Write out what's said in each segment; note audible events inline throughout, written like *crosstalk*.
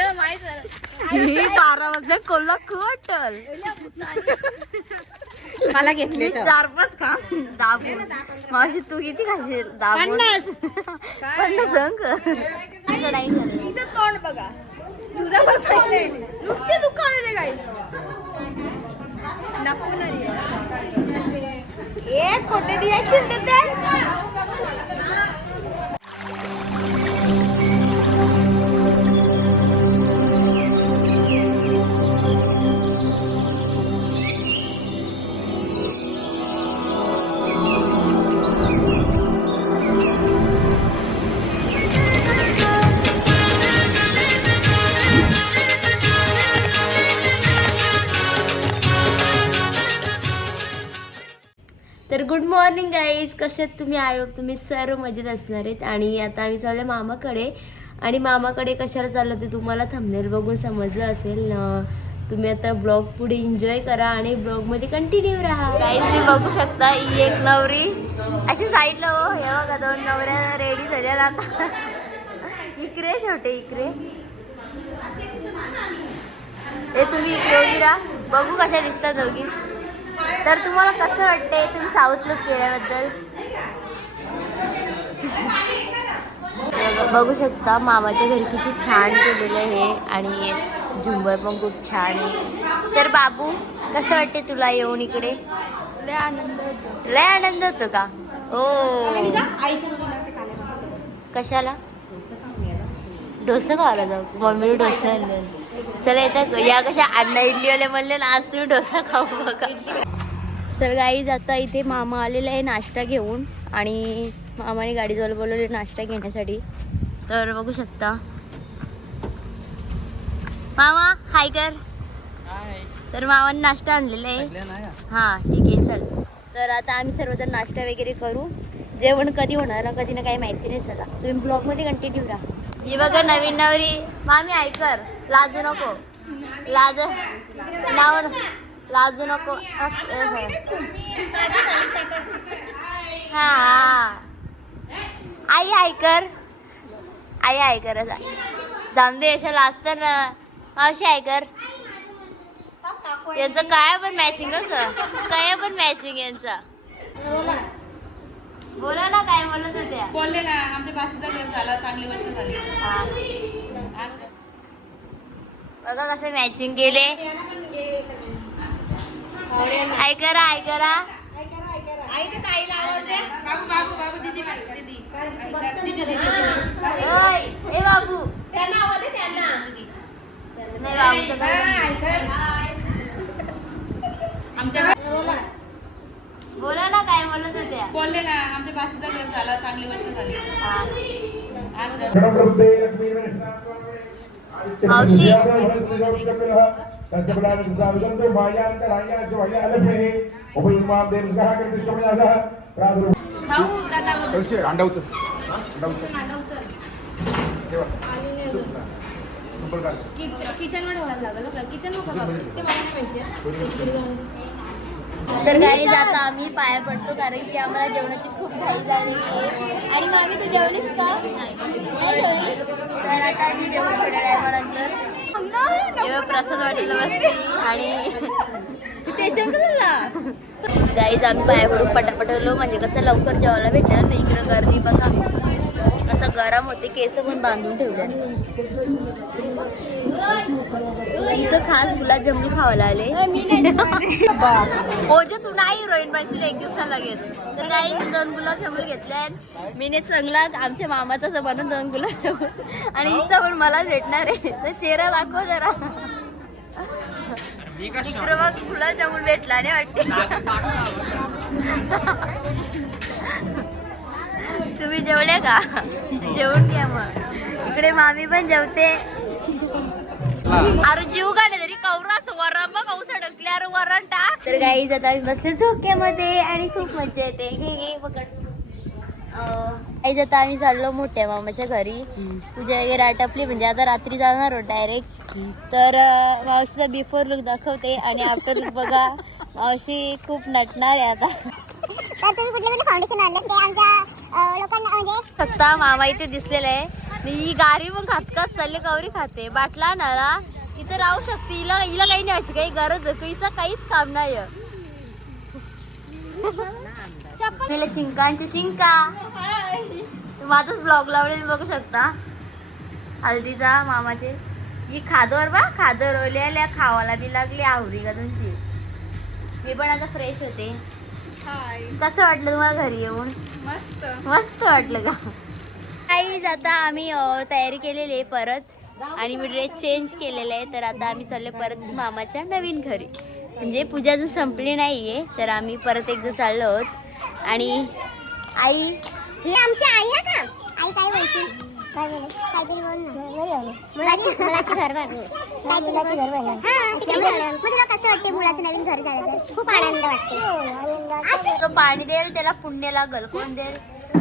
आहे. बारा वाजले कोल्हा खटल मला घेतले चार पाच खा. दाबून. मावशी तू किती खाशील? दाबून. पन्नास. *laughs* अंक तिचं तोंड बघा. तुझं पण नुसते दुखावले काही नको ना रे. ए खोटे रिॲक्शन देते? मॉर्निंग गाईज कसे आहेत तुम्ही? आयो तुम्ही सर्व मजेत असणार आहेत. आणि आता आम्ही चाललो मामाकडे. आणि मामाकडे कशाला चाललं ते तुम्हाला थंबनेल बघून समजलं असेल ना. तुम्ही आता ब्लॉग पुढे एन्जॉय करा आणि ब्लॉगमध्ये कंटिन्यू राहा. गाईज तुम्ही बघू शकता ही एक नवरी. अशी साईडला हो हे बघा दोन नवऱ्या रेडी झाल्या आता. इकडे छोटे इकडे. हे तुम्ही इकडे राहा. बघू कशा दिसतात दोघी. तर तुम्हाला कसं वाटतंय तुम्ही साऊथ लुक केल्याबद्दल? *laughs* बघू शकता मामाच्या घरी किती छान केलेलं आहे आणि झुंबर पण खूप छान आहे. तर बाबू कसं वाटते तुला येऊन इकडे? लय आनंद होतो. लय आनंद होतो का? हो. कशाला? डोसा खायला जाऊ. मम्मीने डोसा आणलं. चला येतात या कशा अण्णा इडलीवाले म्हणले ना आज तुम्ही डोसा खाऊ बघा तर गाईज आता इथे मामा आलेला आहे नाश्ता घेऊन आणि मामाने गाडीजवळ बोलवले नाश्ता घेण्यासाठी. तर बघू शकता. मामा हाय कर. तर मामाने नाश्ता आणलेला आहे. हा ठीक आहे चल. तर आता आम्ही सर्वजण नाश्ता वगैरे करू. जेवण कधी होणार ना कधी ना काही माहिती नाही चला. तुम्ही ब्लॉगमध्ये कंटिन्यू राहा. ही बघा नवीन नवरी. मामी ऐकर लाजू नको. लाज नाव लाजू नको. हा हा. आई ऐकर आई ऐकर जाऊन दे अशा लाजत ना मावशी ऐकर यांचं काय पण मॅचिंग काय पण मॅचिंग यांचा. बोला ना काय बोलत होत्या? बोलले ना आमच्या भाषेचा गेम झाला चांगली गोष्ट झाली. बघा कसं मॅचिंग केले. हाय करा हाय करा बाबू बाबू बाबू दीदी दीदी दीदी दीदी दीदी ओय ए बाबू. नाही बाबूचं काय आमच्या बोला ना काय बोलत होत्या? बोलले ना आमच्या भाषेचा गेम झाला चांगली गोष्ट झाली. मावशी? भाऊ दादा किचनमध्ये व्हायला लागलं किचन नको ते मला नाही माहिती तर काही आता आम्ही पाया पडतो कारण की आम्हाला जेवणाची खूप घाई आहे. आणि मामी तू जेवलीस का? नाही जेवली तर आता आम्ही जेवण थोड्या टायमानंतर तेव्हा प्रसाद वाटेला बसते आणि गाईज आम्ही पाया पडून पटापट आलो. म्हणजे कसं लवकर जेवायला भेटणार नाही. इकडं गर्दी बघा. असं गरम होते केस पण बांधून ठेवले इथं खास गुलाबजामुन खावायला आले. हो, ओजे तू नाही हिरोईन पाहिजे एक दिवसाला घेत तर काही मी दोन गुलाबजामुन घेतले मीने सांगला आमच्या मामाचा असं बनवून दोन गुलाबजामुन. आणि इथं पण मला भेटणार आहे. तर चेहरा दाखव जरा. इकडं मग गुलाबजामुन भेटला नाही वाटते. तुम्ही जेवले का? जेवून घ्या मग. इकडे मामी पण जेवते. अरे जीव गाणे तरी कौरास वरण बघ कौस अडकले अरे वरण टाक. तर गाईज आता आम्ही बसले झोक्यामध्ये आणि खूप मजा येते. घे घे पकड. गाईज आता आम्ही चाललो मोठ्या मामाच्या घरी. पूजा वगैरे आटपली म्हणजे आता रात्री जाणार आहोत डायरेक्ट तर मावशीचा बिफोर लुक दाखवते आणि आफ्टर लुक बघा. मावशी खूप नटणार आहे आता. तर तुम्ही कुठले कुठले फाउंडेशन आणले ते आमच्या अं, लोकांना म्हणजे फक्त मामा इथे दिसलेला आहे. ही गाडी पण खात खात चालले कवरी खाते. बाटला नाला इथं राहू शकते. हिला हिला काही नाही व्हायची काही गरज आहे हिचं काहीच काम नाही. चिंकांचे चिंका. माझाच ब्लॉग लावलेले बघू शकता. हल्दीचा मामाचे. ही खादर बा खादर. ओल्या खावाला बी लागली आवडी का तुमची? मी पण आता फ्रेश होते. कसं वाटलं तुम्हाला घरी येऊन? मस्त. मस्त वाटलं का? काहीच आता आम्ही तयारी केलेली आहे परत. आणि मी ड्रेस चेंज केलेला आहे तर आता आम्ही चालले परत मामाच्या नवीन घरी. म्हणजे पूजा अजून संपली नाही आहे तर आम्ही परत एकदा चाललो आहोत. आणि आई? हे आमची आई आहे का? आई काय बोलशील? काय बोल? काहीतरी बोल ना. मुलाची मुलाची घर बांधली. मुलाची घर बांधलं. मग तुला कसं वाटते मुलाचं नवीन घर झालं तर. खूप आनंद वाटते. जो पाणी देईल त्याला पुण्य लागल. कोण देईल?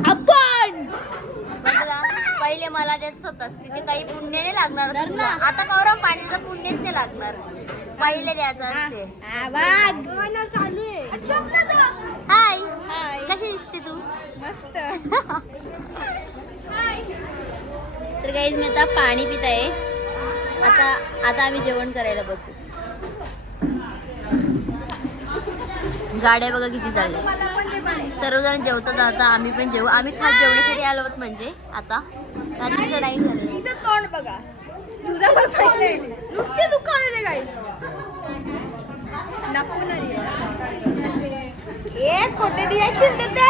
आपण! पहिले मला ते स्वतःच. तिथे काही पुण्य नाही लागणार. तुला. आता कौरव पाणीचं पुण्यच नाही लागणार. पहिले द्यायचं असते. हाय कशी दिसते तू? मस्त. तर काही मी आता पाणी पित आहे आता आता आम्ही जेवण करायला बसू. गाड्या बघा किती चालल्या. सर्वजण जेवतात आता आम्ही पण जेवू. आम्ही खास जेवण्यासाठी आलो आहोत म्हणजे आता. रात्री चढाई झाली तिचं तोंड बघा. तुझं पण पहिले. नुसते दुखावलेले गाई. ए खोटे रिॲक्शन देते?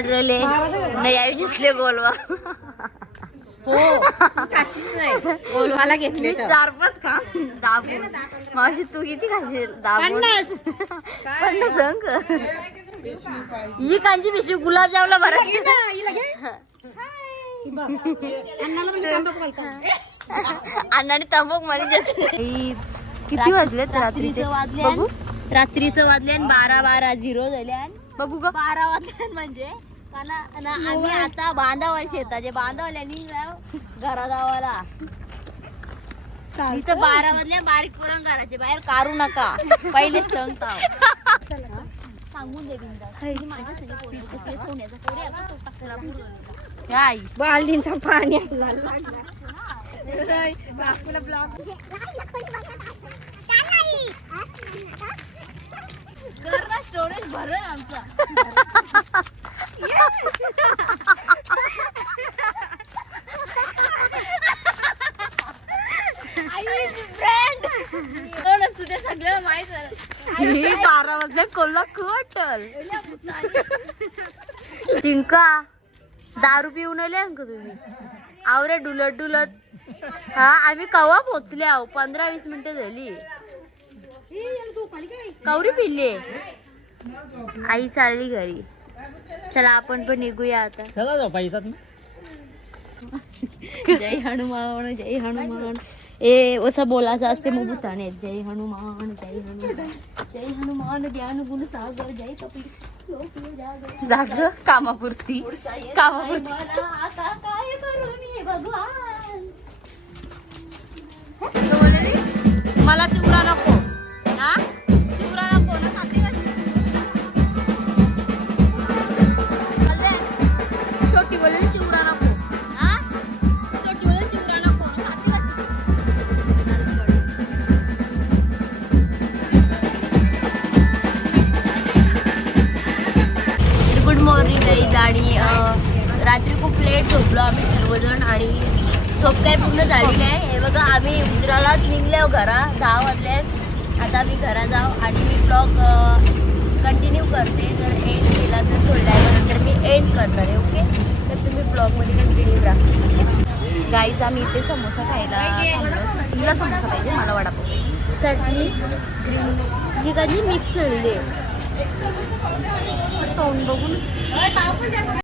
रोले नाही गोलवा हो काशीच नाही. गोलवाला घेतले चार पाच खा. दाबून. मावशी तू किती खाशील? दाबून. पन्नास. *laughs* अंक ही कांची पिशवी गुलाबजामला बरं अण्णाने तंबाखू म्हणे *laughs* किती वाजलेत रात्रीचे बघू. रात्रीचं वाजले आणि बारा बारा झिरो झाले आणि बघू का बारा वाजले म्हणजे. कारण ना आम्ही आता बांधावर शेताचे बांधावल्यानी घरा जावाला इथं बारा वाजल्या बारीक पोरण घराचे. बाहेर काढू नका. पहिले सांगता *laughs* सांगून दे माझ्या बालदींचा पाणी *laughs* कर स्टोरेज भरल आमचा. फ्रेंड कोण असतो ते सगळं माहीत आहे. बारा वाजले कोल्हा खोटल चिंका दारू पिऊन आले का तुम्ही? आवरे डुलत डुलत हा आम्ही कवा पोचले आहो? पंधरा वीस मिनिटं झाली. कवरी पिल्ली आई चालली घरी. चला आपण पण निघूया आता. चला जाऊ पैसा जय हनुमान जय हनुमान. ए असं बोलायचं असते मग भूताने. जय हनुमान जय हनुमान. जय हनुमान ज्ञान गुण सागर जय कपिल. जाग? कामापुरती? कामापुरती? आता काय करू मी भगवान? तो मला चिवरा लेट झोपलो आम्ही सर्व दोघंजण आणि झोप काय पूर्ण झाली नाही. हे बघा आम्ही उजराला निघलो घरा दहा वाजले आता मी घरा जाऊ आणि मी ब्लॉग कंटिन्यू करते. जर एंड केला तर थोड्या मी एंड करणार आहे ओके तर तुम्ही ब्लॉगमध्ये कंटिन्यू राहा. गाईज आम्ही इथे समोसा खायला. तिला समोसा पाहिजे मला वडापाव. चटणी ही कधी मिक्स झालेली आहे तोंड बघून.